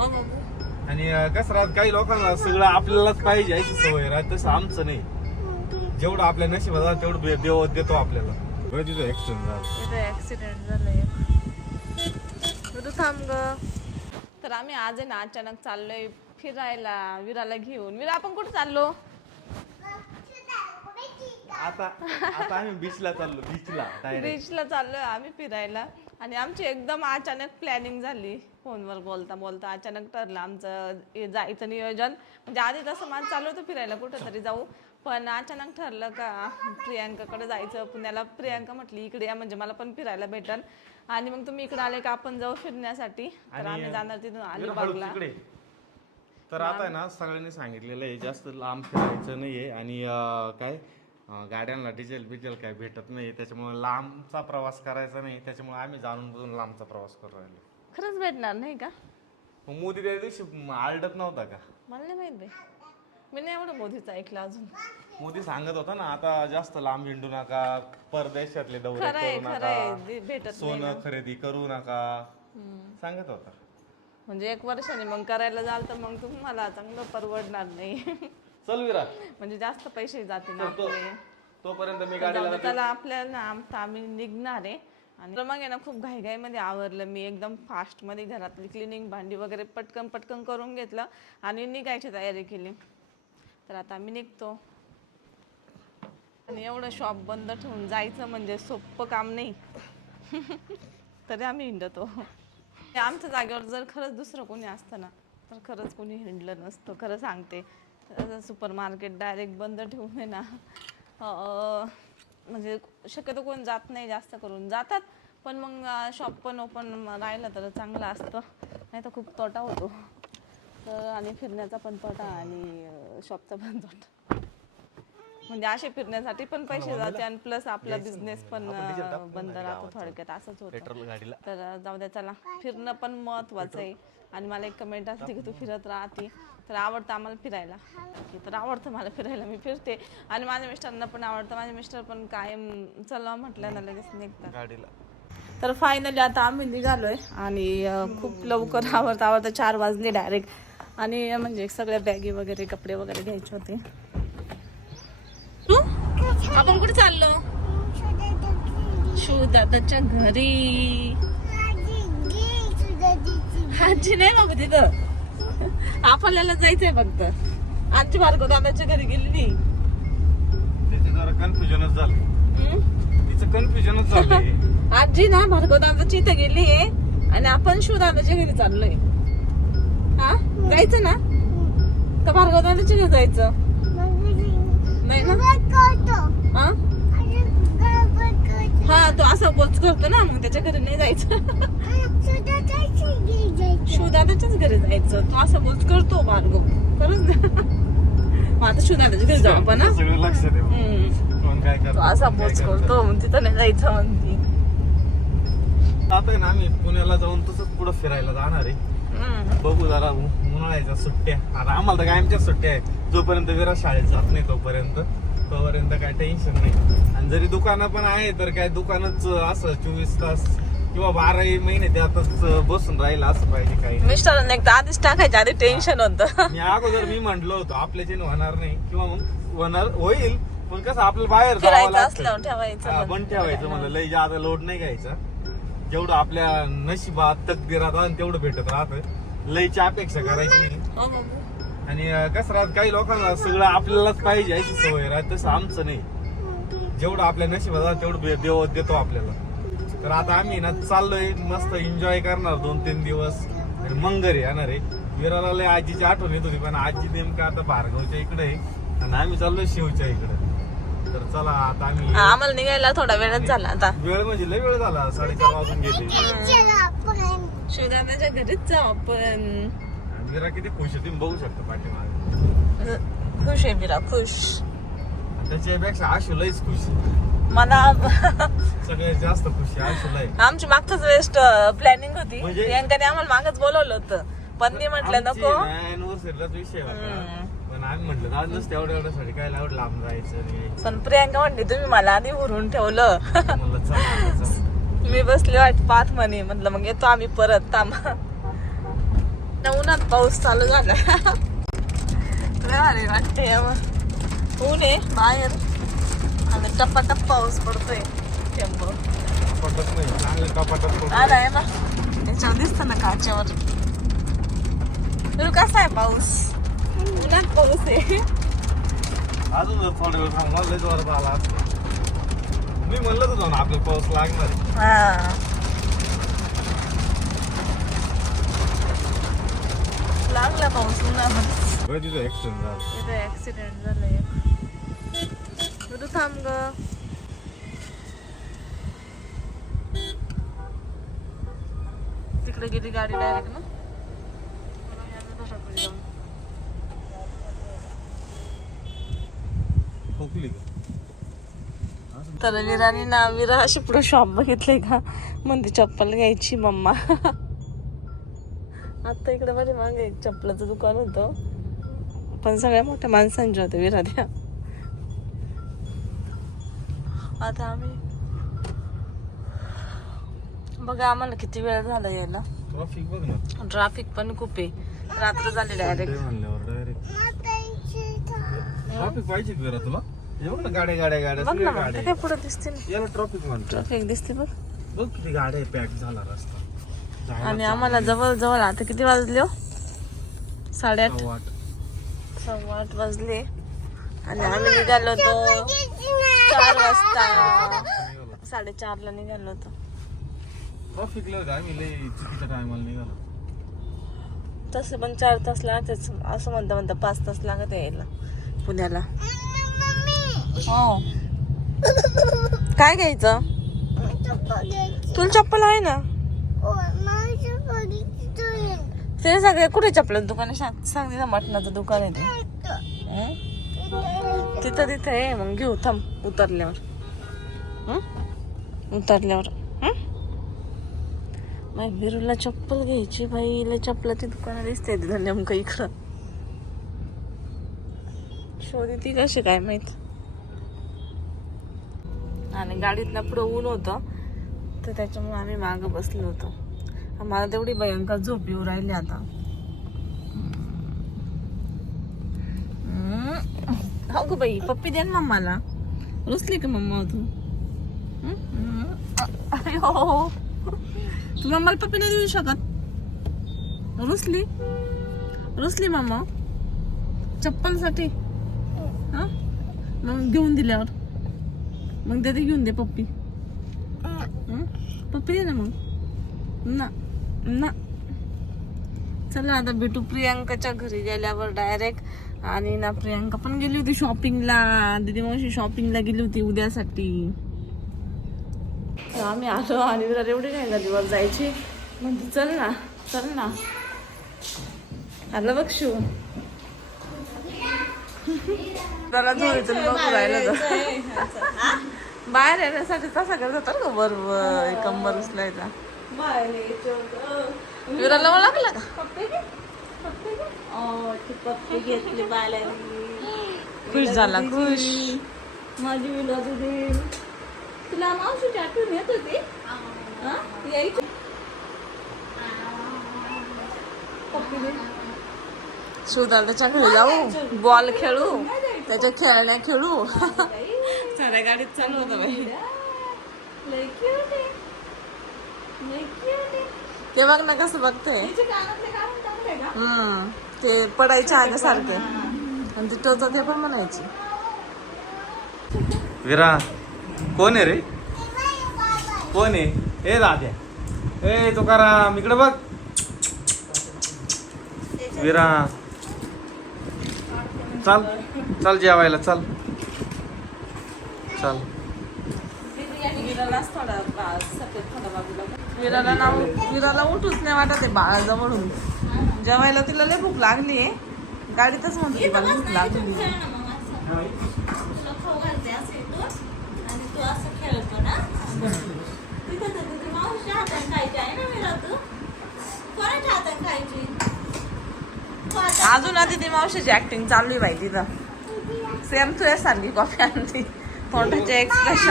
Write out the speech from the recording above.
आणि कसं राहत काही लोकांना सगळं आपल्यालाच पाहिजे अशी सवय राहत, तसं आमचं नाही. जेवढं आपल्या नशिबात झालं तेवढं देव देतो आपल्याला. तिथं ऍक्सिडेंट झालंय. तू थांब ग. तर आम्ही आज आहे ना अचानक चाललोय फिरायला विराला घेऊन. विरा आपण कुठे चाललो? आता आम्ही बीचला चाललो. बीचला चाललोय आम्ही फिरायला. आणि आमची एकदम अचानक प्लॅनिंग झाली. फोनवर बोलता बोलता अचानक ठरलं आमचं जायचं नियोजन. म्हणजे आधी तसं माझं चालू होतं फिरायला कुठं तरी जाऊ, पण अचानक ठरलं का प्रियांकाकडे जायचं. पुण्याला प्रियांका म्हटली इकडे या म्हणजे मला पण फिरायला भेटल. आणि मग तुम्ही इकडे आले का आपण जाऊ फिरण्यासाठी. तर आम्ही जाणार तिथून अलिबागला. तर आता आहे ना सगळ्यांनी सांगितलेलं आहे जास्त लांब फिरायचं नाहीये. आणि काय गाड्यांना डिझेल काय भेटत नाही, त्याच्यामुळे लांबचा प्रवास करायचा नाही. त्याच्यामुळे आम्ही जाणून बुजून लांबचा प्रवास करू राहिलो. खरंच भेटणार नाही का? मोदी त्या दिवशी आलडत नव्हता का? मला नाही माहित बाई, मी नाही एवढं मोदीचं ऐकलं अजून. मोदी सांगत होता ना आता जास्त लांब हिंडू नका, परदेशातले दौरे करू नका, सोनं खरेदी करू नका सांगत होता. म्हणजे 1 वर्षाने मग करायला जाल तर मग तुम्हाला चांगलं परवडणार नाही. चल विरा, म्हणजे जास्त पैसे जातील आपले. तोपर्यंत मी गाडीला त्याला आपल्याला ना आम्ही निघणार आहे. आणि मग आहे ना खूप घाईमध्ये आवरलं मी, एकदम फास्टमध्ये घरातली क्लिनिंग भांडी वगैरे पटकन करून घेतलं आणि निघायची तयारी केली. तर आता आम्ही निघतो. आणि एवढं शॉप बंद ठेवून जायचं म्हणजे सोपं काम नाही. तरी आम्ही हिंडतो. आमच्या जागेवर जर खरंच दुसरं कोणी असतं ना तर खरंच कोणी हिंडलं नसतं, खरं सांगते. सुपर मार्केट डायरेक्ट बंद ठेवून आहे ना, म्हणजे शक्यतो कोण जात नाही, जास्त करून जातात पण मग शॉप पण ओपन राहिलं तर चांगलं असतं, नाही तर खूप तोटा होतो. तर आणि फिरण्याचा पण तोटा आणि शॉपचा पण तोटा. म्हणजे असे फिरण्यासाठी पण पैसे जाते आणि प्लस आपला बिझनेस पण बंद राहतो थोडक्यात, असंच होतं. तर जाऊ द्या, चला फिरणं पण महत्वाचं आहे. आणि मला एक कमेंट असते की तू फिरत राहते, तर आवडतं आम्हाला फिरायला. तर आवडतं मला फिरायला, मी फिरते. आणि माझ्या मिस्टरांना पण आवडतं, माझे मिस्टर पण कायम चला म्हटलं ना लगेच निघतात गाडीला. तर फायनली आता आम्ही निघालोय आणि खूप लवकर आवरता 4 वाजले डायरेक्ट. आणि म्हणजे सगळ्या बॅगी वगैरे कपडे वगैरे घ्यायचे होते. आपण कुठे चाललो? दादाच्या घरी. आजी नाही बाबा तिथं, आपल्याला जायचंय फक्त. आजी भार्गव दादाच्या घरी गेली नाही. त्याचे जरा कन्फ्युजनच झालं. तिचं कन्फ्युजनच झालंय. आजी ना भार्गव दादाची इथं गेली आहे आणि आपण दादाच्या घरी चाललोय. हा जायचं ना, तर भार्गव दादाच्या घरी जायचं नाही ना. हा तो असा बोच करतो ना, मग त्याच्या घरी नाही जायचं. दादाच्याच घरी जायचं. तो असा बोच करतो भार्गव, खरंच ना. मग आता दादाच्या घरी जाऊ आपण. तो असा बोच करतो, मग तिथं नाही जायचं म्हणते. आता ना आम्ही पुण्याला जाऊन तसंच पुढे फिरायला जाणार आहे. बघू जरा उन्हाळ्याच्या सुट्ट्या. आता आम्हाला तर कायमच्या सुट्ट्या आहे, जोपर्यंत विरा शाळेत जात नाही तोपर्यंत काय टेन्शन नाही. आणि जरी दुकानं पण आहे तर काय दुकानच असं 24 तास किंवा 12 महिने त्यातच बसून राहिलं असं पाहिजे. काही मिस्टरांना एकदा आधीच टाकायच्या आधी टेन्शन होतं. मी म्हंटल होतो आपल्याच्याने होणार नाही किंवा मग होईल, पण कसं आपल्याला बाहेर जावं लागतं, ठेवायचं पण ठेवायचं मला लई जादा लोड नाही घ्यायचा. जेवढं आपल्या नशिबात तकदीरात आणि तेवढं भेटत राहतं, लईची अपेक्षा करायची नाही. आणि कसं राहत काही लोकांना सगळं आपल्यालाच पाहिजे अशी सवय राहत, तसं आमचं नाही. जेवढं आपल्या नशिबात झालं तेवढं देव देतो आपल्याला. तर आता आम्ही ना चाललोय, मस्त एन्जॉय करणार 2-3 दिवस आणि मग घरी येणार आहे. विराला लय आजीची आठवण येत होती, पण आजी नेमकं आता भार्गवच्या इकडे आहे आणि आम्ही चाललोय शिवच्या इकडे. तर चला आता आम्हाला निघायला थोडा वेळच झाला. आता वेळ म्हणजे लय वेळ झाला, 4:30 वाजून गेले. शिवदादाच्या घरीच जाऊ आपण. विरा किती खुश आहे तुम्ही बघू शकता पाठीमागे. खुश आहे विरा, खुश. त्याच्यापेक्षा आशू लयच खुश. मला सगळ्यात जास्त खुशी आशूला आहे. आमची मागच्याच वेळेस प्लॅनिंग होती, प्रियांकाने आम्हाला मागच बोलवलं होतं, पण मी म्हटलं नको. अॅनिव्हर्सरीलाच विषय होता, पण आम्ही म्हटलं आज नसतं एवढ्यासाठी काय एवढं लांब जायचं. पण प्रियांका म्हणली तुम्ही मला आधी भरून ठेवलं. मी बसले वाट पाहत म्हणे, म्हटलं मग येतो आम्ही परत. थांबा ऊन उन्हात पाऊस चालू झाला. अरे वाटते ऊन आहे बाहेर आणि टप्पा पाऊस पडतोय. थेंब पटत नाही चांगलं कपाटात आलाय ना याच्यावर दिसत ना काच्यावर. तुला कसा आहे पाऊस? उन्हात पाऊस आहे. अजून थोडा वेळ थांबला लय जोरात आला. मी म्हणलं होतं ना आपल्याला पाऊस लागणार. हा लागला पाऊस उन्हामध्ये. तिथं ऍक्सिडेंट झाला. तिथे ऍक्सिडेंट झालंय. तू थांब ग. तिकडे गेली गाडी डायरेक्ट ना. खोकली तर विराने ना विरा अशी पुढे शॉप बघितले का म्हणते चप्पल घ्यायची मम्मा. आता इकडे माझ्या मागे एक चप्पलाचं दुकान होतं पण सगळ्या मोठ्या माणसांचे होते विरा द्या. आता आम्ही बघा आम्हाला किती वेळ झाला यायला. ट्रॅफिक बघ ना. ट्रॅफिक पण खूप आहे. रात्र झाली डायरेक्ट. ट्रॅफिक पाहिजे का तुला? एवढं ना गाड्या बघ सगळ्या ना गाड्या. ते पुढे दिसते ना याला ट्रॅफिक म्हणतात. ट्रॅफिक दिसते बघ. बघ किती गाड्या पॅक झाला रस्ता. जायला आणि आम्हाला जवळ जवळ आता किती वाजले? 8:30 8:15 वाजले आणि आम्ही निघालो होतो 4 वाजता. 4:30 ला निघालो होतो. ट्रॅफिकला आम्ही लय चुकीच्या टायमाला निघालो. तसे पण 4 तास लागतेच. असं म्हणता 5 तास लागत यायला पुण्याला. हो काय घ्यायचं? तुला चप्पल आहे ना? ते सगळे कुठे चप्पल दुकान सांग ना. मटणाचं दुकान आहे ते तिथं आहे. मग घेऊ थांब उतरल्यावर. बिरूला चप्पल घ्यायची बाई. चप्पलाची दुकानं दिसते नेमकं इकडं. शोधी ती कशी काय माहित. आणि गाडीतनं पुढं ऊन होतं तर त्याच्यामुळे आम्ही मागं बसलो होतो. मला तेवढी भयंकर झोप येऊ राहिली आता. हो ग बाई पप्पी दे ना मम्माला. रुसली का मम्मा तू? अयो तू मम्माला पप्पी नाही देऊ शकत. रुसली मम्मा चप्पलसाठी. हा मग घेऊन दिल्यावर मग ते घेऊन दे पप्पी. पप्पी दे ना मग ना. चला आता भेटू प्रियांकाच्या घरी गेल्यावर डायरेक्ट. आणि ना प्रियांका पण गेली होती शॉपिंगला. दीदी मावशी शॉपिंगला गेली होती उद्यासाठी. आम्ही आलो आणि एवढी काय झाली वर जायची म्हणजे चल ना आलं बघ शिव. त्याला झोळीचं बघू राहिलं बाहेर येण्यासाठी तसा करत होता का वर कंबर उचलायचा. विराला मला लागला का? घेतली खुश झाला खुश. माझी विला तुझी तुला मावशीची आठवण येत होती यायची. शिवदादाच्या घरी जाऊ बॉल खेळू त्याच्या खेळण्या खेळू. साऱ्या गाडीत चालू होतं बाई. ते बघ ना कसं बघतंय. ते पडायच्या आग्यासारखं आणि ते टोचा ते पण म्हणायची. विरा कोण आहे रे? कोण आहे? ए दाद्या ए तुकाराम इकडे बघ. विरा चल जेवायला चल. विराला उठूच नाही वाटत आहे बाळाजवळून. जेवायला तिला लय भूक लागली आहे. गाडीतच म्हणते मला भूक लागली. अजून आधी ती मावशीची ऍक्टिंग चालू आहे बाई तिथं. सेम तुझ्यासारखी कॉफी आणली. तोंडाचे एक्सप्रेशन